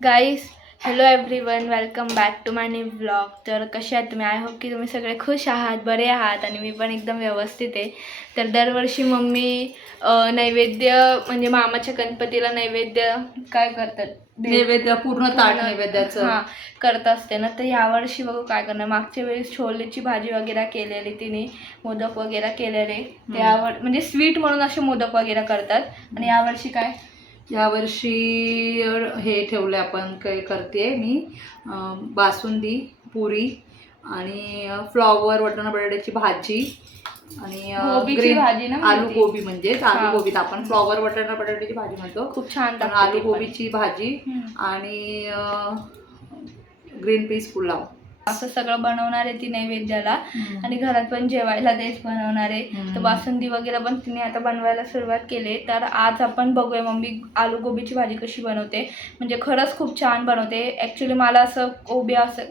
Guys hello everyone, welcome back to my new blog. तर कसे आहात तुम्ही? आय होप की तुम्ही सगळे खुश आहात, बरे आहात आणि मी पण एकदम व्यवस्थित आहे. तर दरवर्षी मम्मी नैवेद्य म्हणजे मामाच्या गणपतीला नैवेद्य काय करतात, नैवेद्य पूर्ण ताट नैवेद्याचं हां करत असते ना. तर यावर्षी बघू काय करणार. मागच्या वेळेस छोलेची भाजी वगैरे केलेली तिने, मोदक वगैरे केलेले. त्यावर म्हणजे स्वीट म्हणून असे मोदक वगैरे करतात. आणि यावर्षी काय, यावर्षी हे ठेवलं आपण काय करते मी बासुंदी, पुरी आणि फ्लॉवर वाटाणा बटाट्याची भाजी आणि गोबीची ग्रीन भाजी ना, आलू गोबी म्हणजेच आलू हां. गोबीत आपण फ्लॉवर वाटाणा बटाट्याची भाजी म्हणतो. खूप छान पण लागते आलू ती पण. गोबीची भाजी आणि ग्रीन पीस पुलाव असं सगळं बनवणार आहे ती नैवेद्याला. आणि घरात पण जेवायला तेच बनवणार आहे. तर बासुंदी वगैरे पण तिने आता बनवायला सुरुवात केली. तर आज आपण बघूया मम्मी आलू गोबीची भाजी कशी बनवते. म्हणजे खरंच खूप छान बनवते. ॲक्च्युली मला असं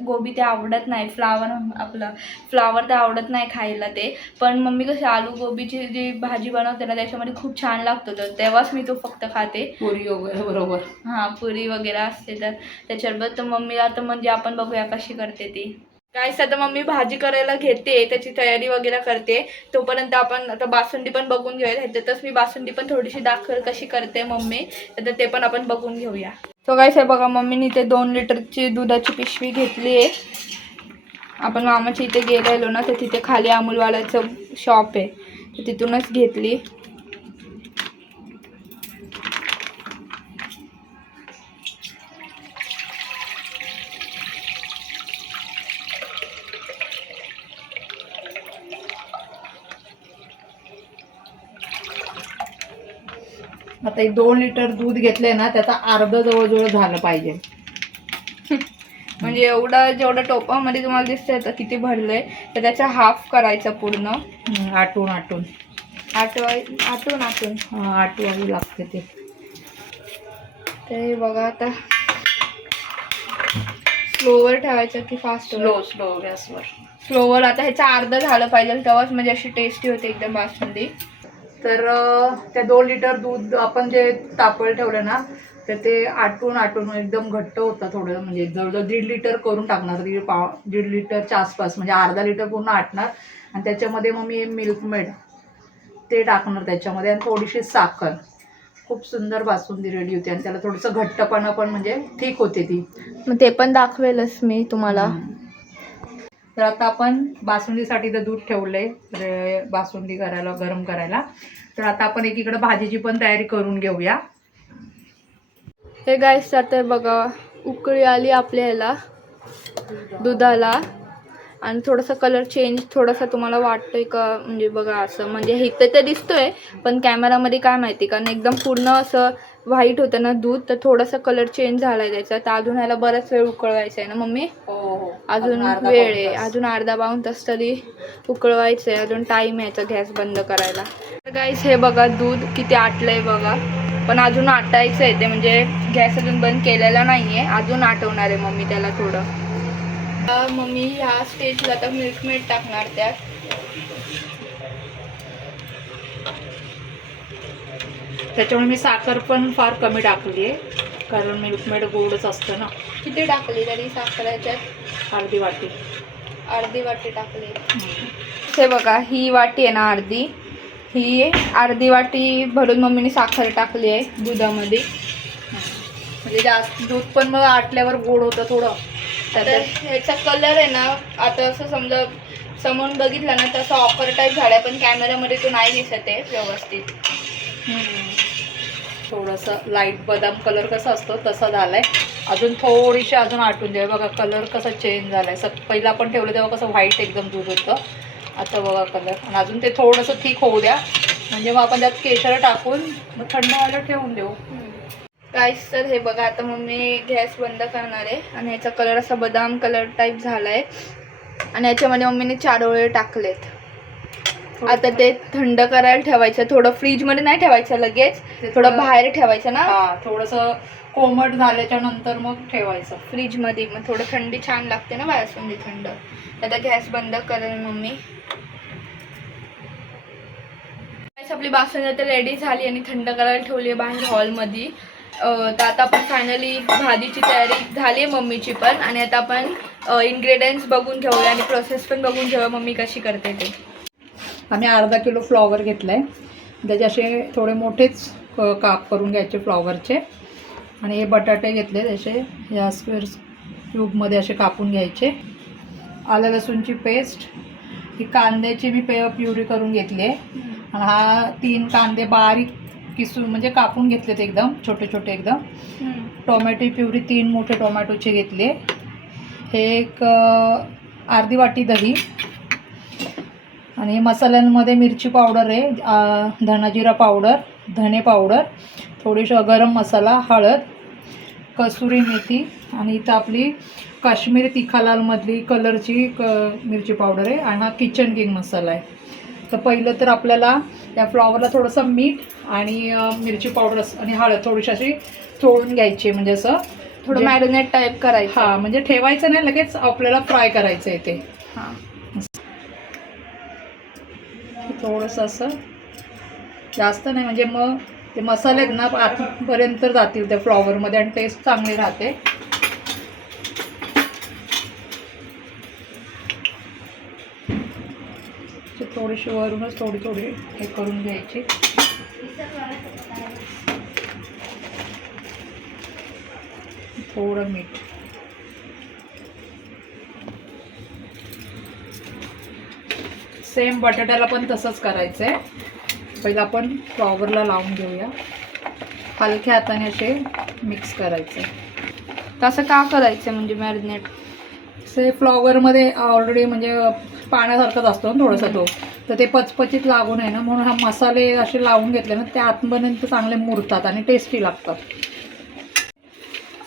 गोबी ते आवडत नाही, फ्लावर ते आवडत नाही खायला ते. पण मम्मी कशी आलू गोबीची जी भाजी बनवते ना, त्याच्यामध्ये खूप छान लागतो. तर तेव्हाच मी तो फक्त खाते. पुरी वगैरे बरोबर. हां, पुरी वगैरे असते तर त्याच्याबरोबर. तर मम्मीला तर म्हणजे आपण बघूया कशी करते ती. गाईस आता मम्मी भाजी करायला घेते, त्याची तयारी वगैरे करते. तोपर्यंत आपण आता बासुंदी पण बघून घेऊया. ह्याच्यातच मी बासुंदी पण थोडीशी दाखवेल कशी करते मम्मी, तर ते पण आपण बघून घेऊया. तो गाईस हे बघा, मम्मीने इथे 2 लिटरची दुधाची पिशवी घेतली आहे. आपण मामाच्या इथे गेलेलो ना, तर तिथे खाली अमूलवाल्याचं शॉप आहे, तर तिथूनच घेतली. आता 2 लिटर दूध घेतलंय ना, त्याचा अर्ध जवळजवळ झालं पाहिजे. म्हणजे एवढं जेवढं टोपामध्ये तुम्हाला दिसतंय आता किती भरलंय, तर त्याचा हाफ करायचा पूर्ण. आटून आटून आटवावी लागते ते. ते बघा आता स्लोवर ठेवायचं की फास्ट? स्लो गॅसवर. स्लोवर. आता ह्याचा अर्ध झालं पाहिजे, तेव्हाच म्हणजे अशी टेस्टी होते एकदम बासुंदी. तर त्या 2 लिटर दूध आपण जे तापवलं ठेवलं ना, तर ते आटून एकदम घट्ट होतं थोडं. म्हणजे जवळजवळ 1.5 लिटर करून टाकणार, 1.5 लिटरच्या आसपास, म्हणजे अर्धा लिटर पूर्ण आटणार. आणि त्याच्यामध्ये मग मी मिल्कमेड ते टाकणार त्याच्यामध्ये, आणि थोडीशी साखर. खूप सुंदर बासुंदी रेडी होते. आणि त्याला थोडंसं घट्टपणा पण म्हणजे ठीक होते ती. मग ते पण दाखवेलच मी तुम्हाला. तर आता आपण बासुंदीसाठी तर दूध ठेवलंय बासुंदी करायला, गरम करायला. तर आता आपण एकीकडे भाजीची पण तयारी करून घेऊया. हे गाईस आता बघा उकळी आली आपल्या ह्याला दुधाला. आणि थोडासा कलर चेंज थोडासा तुम्हाला वाटतोय का? म्हणजे बघा असं, म्हणजे इथं तर दिसतोय, पण कॅमेरामध्ये काय माहिती, कारण एकदम पूर्ण असं व्हाईट होतं ना दूध, तर थोडासा कलर चेंज झाला आहे त्याचा. तर अजून ह्याला बराच वेळ उकळवायचा आहे ना मम्मी? हो, अजून वेळ आहे, अजून अर्धा पाऊण तास तरी उकळवायचं आहे. अजून टाईम आहे याचा गॅस बंद करायला. तर गाईस हे बघा दूध किती आटलंय बघा, पण अजून आटायचं आहे ते. म्हणजे गॅस अजून बंद केलेला नाही आहे, अजून आटवणार आहे मम्मी त्याला थोडं. मम्मी ह्या स्टेजला आता मिल्कमेड टाकणार त्यात. त्याच्यामुळे मी साखर पण फार कमी टाकली आहे, कारण मिल्कमेड गोडच असतं ना. किती टाकली तरी साखर याच्यात? अर्धी वाटी. अर्धी वाटी टाकली. हे बघा ही वाटी आहे ना अर्धी, ही अर्धी वाटी भरून मम्मीने साखर टाकली आहे दुधामध्ये. म्हणजे जास्त दूध पण मग आटल्यावर गोड होतं थोडं. तर ह्याचा कलर आहे ना, आता असं समजा समोरून बघितलं ना तसं ऑफर टाईप झालाय, पण कॅमेरामध्ये तो नाही दिसत आहे व्यवस्थित. थोडंसं लाईट बदाम कलर कसा असतो तसा झालाय. अजून थोडीशी अजून आटून द्यावे. बघा कलर कसा चेंज झालाय. पहिला आपण ठेवलं तेव्हा कसं व्हाईट एकदम दूध होतं, आता बघा कलर. आणि अजून ते थोडंसं थिक होऊ द्या, म्हणजे मग आपण त्यात केशर टाकून मग थंड व्हायला ठेवून देऊ. गाईस तर हे बघा आता मम्मी गॅस बंद करणार आहे. आणि ह्याचा कलर असा बदाम कलर टाईप झालाय. आणि याच्यामध्ये मम्मीने 4 ओळे टाकलेत. आता ते थंड करायला ठेवायचं, थोडं फ्रीजमध्ये नाही ठेवायचं लगेच, थोडं बाहेर ठेवायचं ना. थोडंसं कोमट झाल्याच्या नंतर मग ठेवायचं फ्रीजमध्ये, मग थोडं थंडी छान लागते ना बासुंदी थंड. आता गॅस बंद करेल मम्मी. आपली बासुंदी आता रेडी झाली आणि थंड करायला ठेवली आहे बाहेर हॉलमध्ये. तर आता आपण फायनली भाजीची तयारी झाली आहे मम्मीची पण. आणि आता आपण इन्ग्रेडियंट्स बघून घेऊया आणि प्रोसेस पण बघून घेऊया मम्मी कशी करते ते. आम्ही अर्धा किलो फ्लॉवर घेतला आहे. त्याचे असे थोडे मोठेच काप करून घ्यायचे फ्लॉवरचे. आणि हे बटाटे घेतले त्याचे या स्क्वेअर क्यूबमध्ये असे कापून घ्यायचे. आलं लसूणची पेस्ट, ही कांद्याची मी प्युरी करून घेतली आहे. आणि हा 3 कांदे बारीक किसून म्हणजे कापून घेतलेत एकदम छोटे छोटे एकदम. टोमॅटो प्युरी 3 मोठे टोमॅटोचे घेतले. हे एक अर्धी वाटी दही. आणि मसाल्यांमध्ये मिरची पावडर आहे, धनाजिरा पावडर, धने पावडर, थोडीशी गरम मसाला, हळद, कसुरी मेथी आणि इथं आपली काश्मीरी तिखालालमधली कलरची मिरची पावडर आहे. आणि हा किचन किंग मसाला आहे. तर पहिलं तर आपल्याला या फ्लॉवरला थोडंसं मीठ आणि मिरची पावडर आणि हळद थोडीशी अशी चोळून घ्यायची, म्हणजे असं थोडं मॅरिनेट टाईप करायचं. हां, म्हणजे ठेवायचं नाही, लगेच आपल्याला फ्राय करायचं आहे ते. हां, थोडंसं असं जास्त नाही, म्हणजे मग ते मसाले आहेत ना आतपर्यंत जातील त्या फ्लॉवरमध्ये आणि टेस्ट चांगली राहते. थोडीशी वरूनच थोडी थोडी हे करून घ्यायची. थोडं मीठ. सेम बटाट्याला पण तसंच करायचं आहे. पहिलं आपण फ्लॉवरला लावून घेऊया. हलक्या हाताने असे मिक्स करायचे. तसं का करायचं म्हणजे मॅरिनेट? से फ्लॉवरमध्ये ऑलरेडी म्हणजे पाण्यासारखाच असतो ना थोडासा तो, तर ते पचपचीत लागू नये ना, म्हणून हा मसाले असे लावून घेतले ना ते आतपर्यंत चांगले मुरतात आणि टेस्टी लागतात.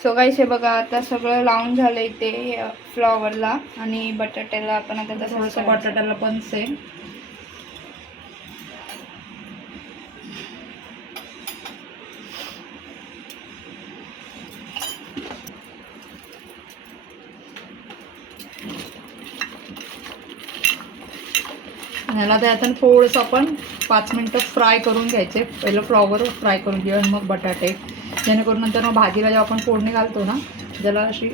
सो गाईस हे बघा आता सगळं लावून झालं इथे फ्लॉवरला. आणि बटाट्याला आपण आता तसं थोडंसं बटाट्याला पण सेम. ह्याला त्यातून थोडंसं आपण 5 मिनटं फ्राय करून घ्यायचे. पहिलं फ्लॉवर फ्राय करून घेऊ आणि मग बटाटे, जेणेकरून नंतर मग भाजीला जेव्हा आपण फोडणी घालतो ना त्याला अशी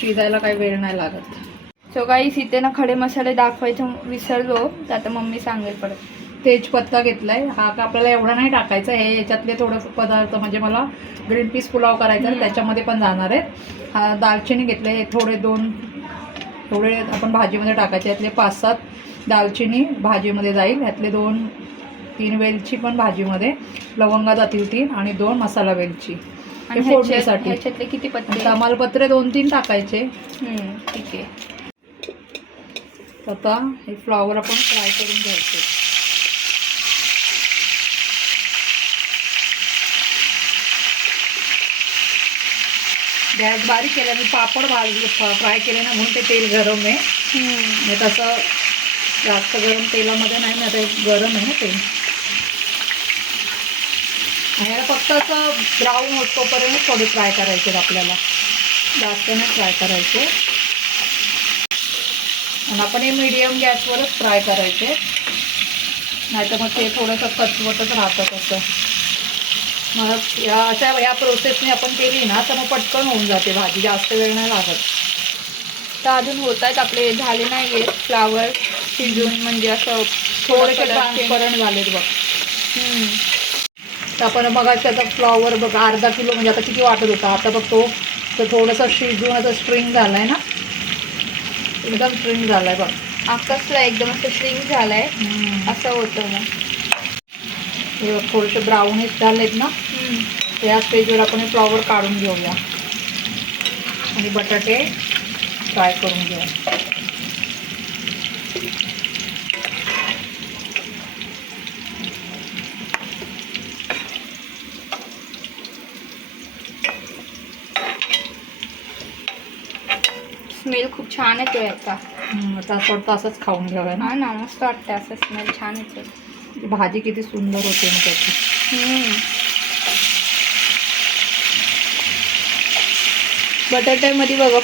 शिजायला काही वेळ नाही लागत. सो गाईस इथे ना खडे मसाले दाखवायचं विसरलो, तर आता मम्मी सांगेल परत. तेजपत्ता घेतलाय. हा का आपल्याला एवढा नाही टाकायचा, हे याच्यातले थोडं पदार्थ म्हणजे मला ग्रीन पीस पुलाव करायचा आहे त्याच्यामध्ये पण जाणार आहेत. हा दालचिनी घेतले, हे थोडे आपण भाजीमध्ये टाकायचे. यातले 5-7 दालचिनी भाजीमध्ये जाईल. यातले 2-3 वेलची पण भाजीमध्ये, लवंगा जातील 3 आणि 2 मसाला वेलची हे फोडणीसाठी. ह्याच्यातले किती पत्ते? तमालपत्रे 2-3 टाकायचे. ठीक आहे. आता हे फ्लॉवर आपण फ्राय करून घ्यायचे. गॅस बारीक केला, मी पापड फ्राय केले ना म्हणून ते तेल गरम आहे. म्हणजे तसं जास्त गरम तेलामध्ये नाही ना, ते गरम आहे ना तेल. आणि याला फक्त असं ब्राऊन होतोपर्यंत थोडे फ्राय करायचे आपल्याला, जास्त नाही फ्राय करायचे. आणि आपण हे मीडियम गॅसवरच फ्राय करायचे, नाही तर मग ते थोडंसं कचवटच राहतं तसं. मग या प्रोसेसने आपण केली ना तर मग पटकन होऊन जाते भाजी, जास्त वेळ नाही लागत. तर अजून होत आहेत आपले, झाले नाही आहेत फ्लावर शिजून, म्हणजे असं थोडेसे ट्रान्सपरंट झालेत बघ. तर आपण मग त्याचा फ्लॉवर बघ अर्धा किलो म्हणजे आता किती वाटत होता, आता बघतो तर थोडंसं शिजून असं स्ट्रिंग झालं आहे ना, एकदम स्ट्रिंग झालं आहे बघ. आकाशला एकदम असं श्रिंक झालं आहे असं होतं मग. हे बघ थोडेसे ब्राउनिश झालेत ना, त्या स्टेजवर आपण हे फ्लॉवर काढून घेऊया आणि बटाटे फ्राय करून घेऊया. स्मेल खूप छान येतो याचा. आता असं वाटतं असंच खाऊन घ्यावं ना. हा ना, मस्त वाटतं असं, स्मेल छान येतो. भाजी किती सुंदर होते मग त्याची. बटाट्यामध्ये बघा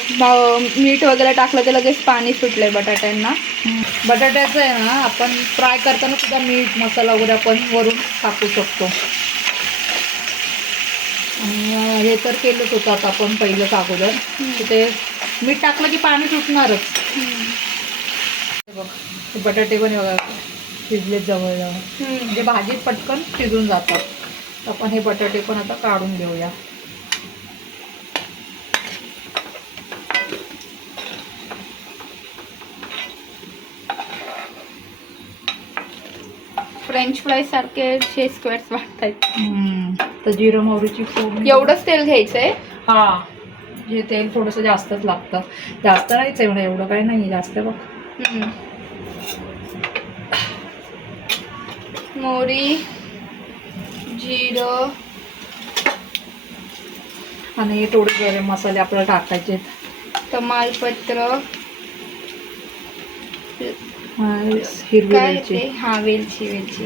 मीठ वगैरे टाकलं तर लगेच पाणी सुटलंय बटाट्यांना. बटाट्याचं आहे ना आपण फ्राय करताना सुद्धा मीठ मसाला वगैरे आपण वरून टाकू शकतो. आणि हे तर केलंच होतं आता आपण पहिलंच अगोदर. तर ते मीठ टाकलं की पाणी सुटणारच. हे बघ, हे बटाटे पण बघा शिजलेत जवळ म्हणजे भाजीत पटकन शिजून जातात. आपण हे बटाटे पण आता काढून घेऊया. फ्रेंच फ्राय सारखे स्क्वेअर्स वाटतात. तर जिरं मोहरीची फोडणी. एवढंच तेल घ्यायचंय. हा, हे तेल थोडंसं जास्तच लागतं. जास्त नाहीच एवढं, एवढं काही नाही जास्त. बघ, मोहरी, जिरं आणि थोडे गरम मसाले आपल्याला टाकायचे. तमालपत्र, हिरवी काय मिरची, ते, हा वेलची वेलची,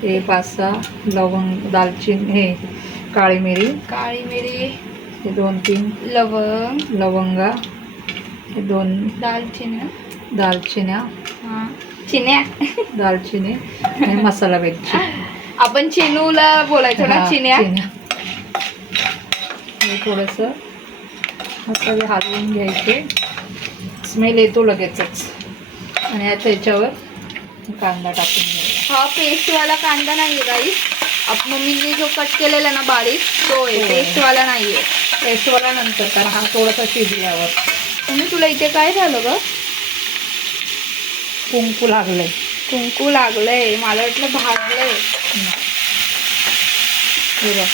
हे 5-6 लवंग, दालचिनी, हे काळी मिरी, हे 2-3 लवंगा, हे 2 दालचिन्या, हा चिन्या, दालचिनी आणि मसाला वेलची. आपण चिनूला बोलायचो ना, चिन्या. हे थोडंसं मसाले हलवून घ्यायचे. स्मेल येतो लगेचच. आणि आता याच्यावर कांदा टाकून घ्यायचा. हा पेस्टवाला कांदा नाहीये गाईस, मम्मीने जो कट केलेला ना बारीक, तो आहे. पेस्टवाला नाहीये. पेस्टवाला नंतर, कारण हा थोडासा शिजल्यावर. मम्मी तुला इथे काय झालं ग? कुंकू लागलंय. कुंकू लागलंय, मला वाटलं भाजलंय. हे बघ,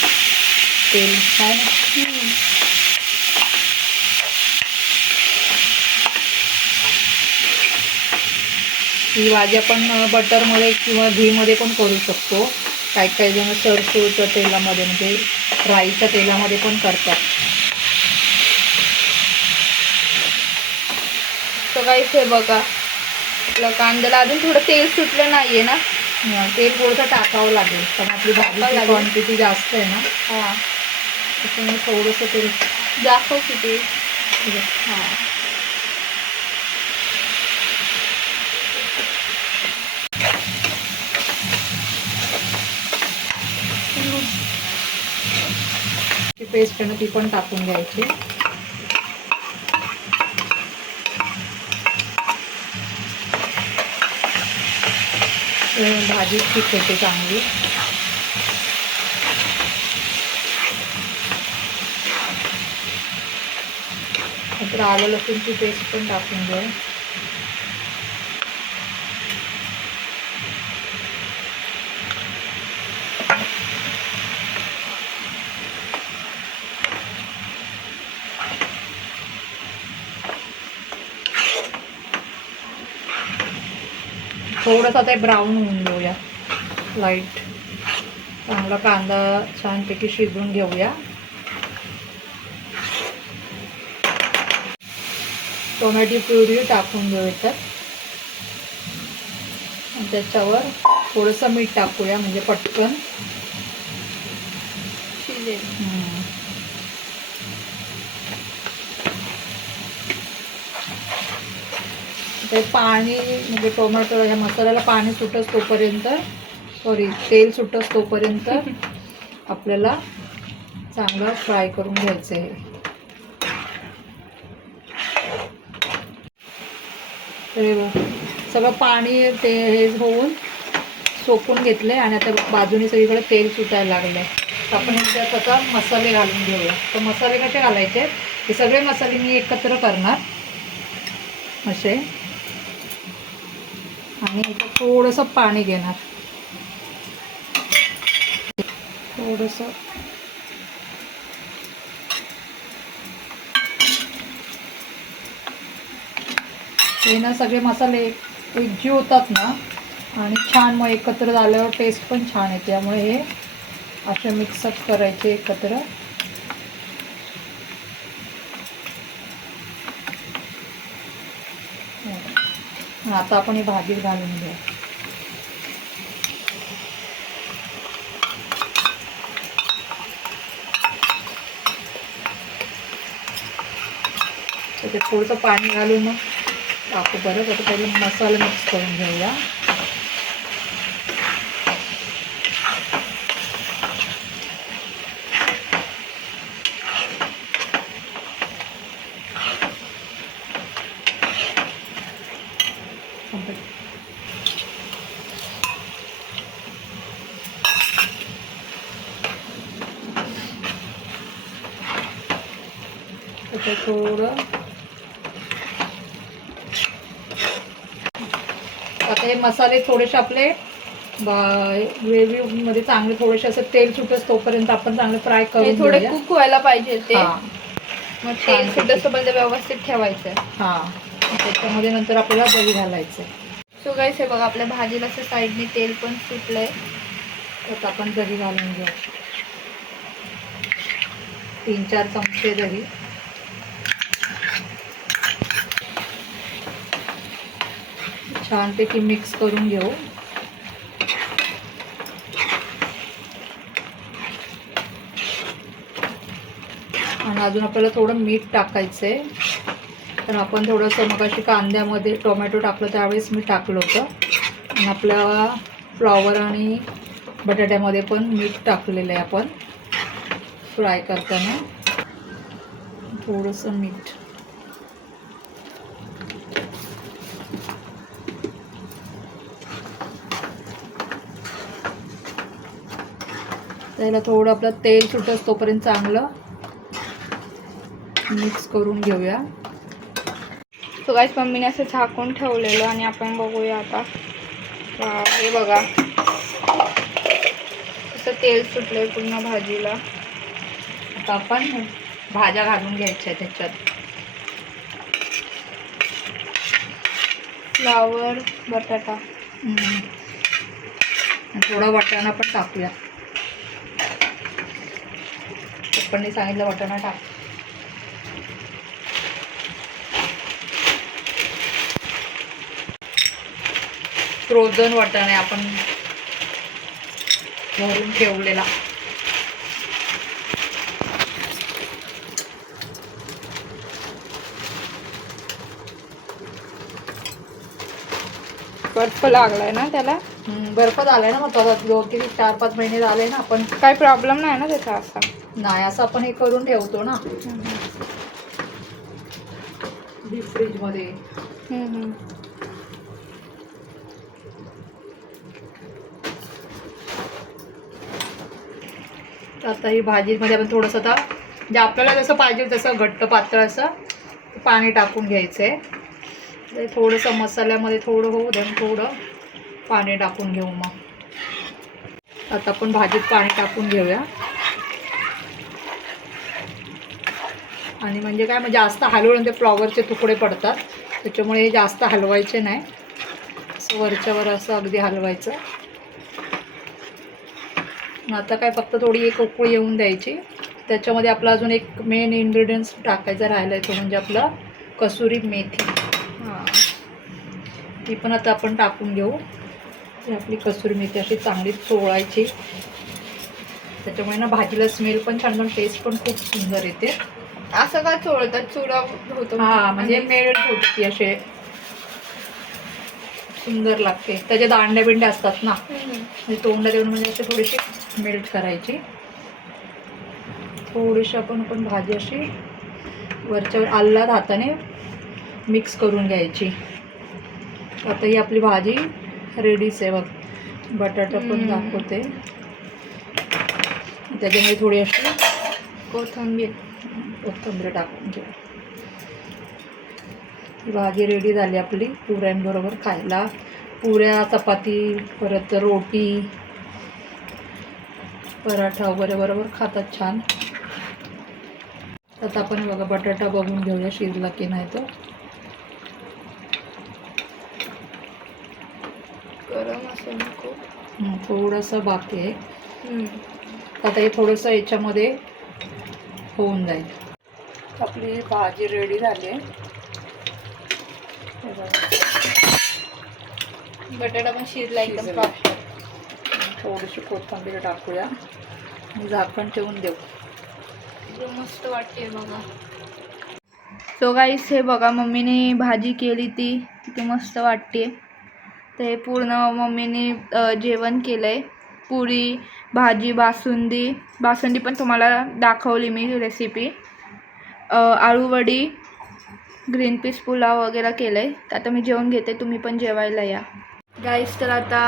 तेल काय ना. ही भाजी आपण बटरमध्ये किंवा घीमध्ये पण करू शकतो. काही काही जण सरसोच्या तेलामध्ये, म्हणजे राईच्या तेलामध्ये पण करतात. तर काहीच आहे बघा, आपलं कांद्याला अजून थोडं तेल सुटलं नाहीये ना. तेल थोडंसं टाकावं लागेल, कारण आपली भाजीची क्वांटिटी जास्त आहे ना. हां, त्याच्यामुळे थोडंसं तेल दाखव किती. हां, पेस्ट आहे ना ती पण टाकून घ्यायची. भाजी ठीक होते चांगली. नंतर आलं लसूणची पेस्ट पण टाकून घ्या. थोडंसं ते ब्राऊन होऊन घेऊया लाईट. चांगला कांदा छानपैकी शिजवून घेऊया. टोमॅटो प्युरी टाकून घेऊयात. आणि त्याच्यावर थोडंसं मीठ टाकूया, म्हणजे पटकन शिजेल. ते पाणी, म्हणजे टोमॅटो या मसाल्याला पाणी सुटस तोपर्यंत, तेल सुटस तोपर्यंत आपल्याला चांगलं फ्राय करून घ्यायचं आहे. तर सगळं पाणी ते हे होऊन सोकून घेतलं आहे. आणि आता बाजूने सगळीकडे तेल सुटायला लागलं आहे. तर आपण त्यात आता मसाले घालून घेऊया. तर मसाले कसे घालायचे, हे सगळे मसाले मी एकत्र करणार असे. आणि इथं थोडंसं पाणी घेणार, थोडंसं. हे ना सगळे मसाले एकजीव होतात ना, आणि छान मग एकत्र झाल्यावर टेस्ट पण छान येते. त्यामुळे हे असे मिक्सअप करायचे एकत्र. आता आपण ही भाजी घालून घेऊ. ते थोडंसं पाणी घालून मग टाकू. परत आता पहिले मसाला मिक्स करून घेऊया. आता थोडं आता हे मसाले थोडेसे आपले ग्रेव्हीमध्ये चांगले थोडेसे असं तेल सुटस तोपर्यंत आपण चांगले फ्राय हे करून थोडे घेऊया. कुक व्हायला पाहिजे ते. हां मग तेल सुटेपर्यंत व्यवस्थित ठेवायचं. हां त्याच्यामध्ये नंतर आपल्याला दही घालायचं. सो गाईस हे बघा आपल्या भाजीला असं साईडने तेल पण सुटलंय. तर आपण दही घालून घेऊ. 3-4 चमचे दही. छानपैकी मिक्स करून घेऊ. आणि अजून आपल्याला थोडं मीठ टाकायचं आहे. तर आपण थोडंसं मगाशी कांद्यामध्ये टोमॅटो टाकलं त्यावेळेस मी टाकलं होतं. आणि आपल्या फ्लॉवर आणि बटाट्यामध्ये पण मीठ टाकलेलं आहे आपण फ्राय करताना. थोडंसं मीठ. त्याला थोडं आपलं तेल सुटत तोपर्यंत चांगलं मिक्स करून घेऊया. सो गाईस मम्मीने असं झाकून ठेवलेलं आणि आपण बघूया आता. हे बघा असं तेल सुटलंय पूर्ण भाजीला. आता आपण भाज्या घालून घ्यायच्या त्याच्यात. फ्लावर बटाटा थोडा वाटाणा पण टाकूया. पप्पांनी सांगितलं वाटाणा टाक. फ्रोझन वाटाणे आपण भरून ठेवलेला. बर्फ लागलाय ना त्याला. बर्फ झालाय ना. मग आता 4-5 महिने झाले ना. आपण काही प्रॉब्लेम नाही ना त्याचा असा. नाही असं आपण हे करून ठेवतो ना डीप फ्रीज मध्ये. आता ही भाजीमध्ये आपण थोडंसं आता म्हणजे आपल्याला जसं पाहिजे तसं घट्ट पातळ असं पाणी टाकून घ्यायचं आहे. थोडंसं मसाल्यामध्ये थोडं होऊ दे. थोडं पाणी टाकून घेऊ. मग आता आपण भाजीत पाणी टाकून घेऊया. आणि म्हणजे काय म्हणजे जास्त हलवून ते फ्लॉवरचे तुकडे पडतात त्याच्यामुळे हे जास्त हलवायचे नाही. असं वरच्यावर असं अगदी हलवायचं. आता काय फक्त थोडी एक उकळी येऊन द्यायची. त्याच्यामध्ये आपला अजून एक मेन इन्ग्रेडियंट्स टाकायचा राहिला आहे तो म्हणजे आपला कसुरी मेथी. ती पण आता आपण टाकून घेऊ. ती आपली कसुरी मेथी अशी चांगली चोळायची. त्याच्यामुळे ना भाजीला स्मेल पण छान पण टेस्ट पण खूप सुंदर येते. असं का चोळतात? चुरा होतो. हां म्हणजे मेल्ट होती असे सुंदर लागते. त्याचे दांड्या बिंड्या असतात ना म्हणजे तोंडात येऊन म्हणजे असे थोडीशी मेल्ट करायची. थोडीशी आपण भाजी अशी वरच्यावर आल्हाद हाताने मिक्स करून घ्यायची. आता ही आपली भाजी रेडीच आहे बघ. बटाटा पण दाखवते. त्याच्यामध्ये थोडी अशी कोथिंबीर टाकून घेऊ. भाजी रेडी झाली आपली पुऱ्यांबरोबर खायला. पुऱ्या चपाती परत रोटी पराठा वगैरे बरोबर खातात छान. आता आपण बघा बटाटा बघून घेऊया शिजला की नाही. तो गरम असेल खूप. थोडंसं बाकी आहे. आता हे थोडंसं याच्यामध्ये होऊन जाईल. आपली भाजी रेडी झाली आहे. बटाटा पण शिजला एकदम प्रॉपर. थोडीशी कोथिंबीर टाकूया आणि झाकण ठेवून देऊ. मस्त वाटते बघा. सो गाईस हे बघा मम्मीने भाजी केली ती किती मस्त वाटते. तर हे पूर्ण मम्मीने जेवण केलं आहे. पुरी भाजी बासुंदी पण तुम्हाला दाखवली मी रेसिपी. आळूवडी ग्रीन पीस पुलाव वगैरे केलं आहे. तर आता मी जेवण घेते. तुम्ही पण जेवायला या गाईस. तर आता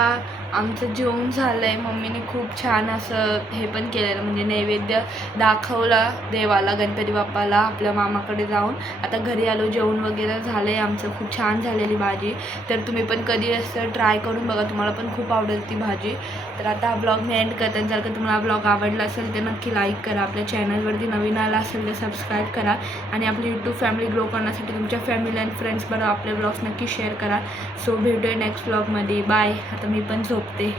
आमचं जेवण झालं आहे. मम्मीने खूप छान असं हे पण केलेलं, म्हणजे नैवेद्य दाखवला देवाला, गणपती बाप्पाला आपल्या मामाकडे जाऊन. आता घरी आलो, जेवण वगैरे झालं आहे आमचं. खूप छान झालेली भाजी. तर तुम्ही पण कधी असं ट्राय करून बघा, तुम्हाला पण खूप आवडेल ती भाजी. तर आता हा ब्लॉग मी एंड करते. जर का तुम्हाला ब्लॉग आवडला असेल तर नक्की लाईक करा. आपल्या चॅनलवरती नवीन आला असेल तर सबस्क्राईब करा. आणि आपली यूट्यूब फॅमिली ग्रो करण्यासाठी तुमच्या फॅमिली अँड फ्रेंड्सबरोबर आपले ब्लॉग्स नक्की शेअर करा. सो भेटूया नेक्स्ट ब्लॉगमध्ये. बाय. आता मी पण झोपते.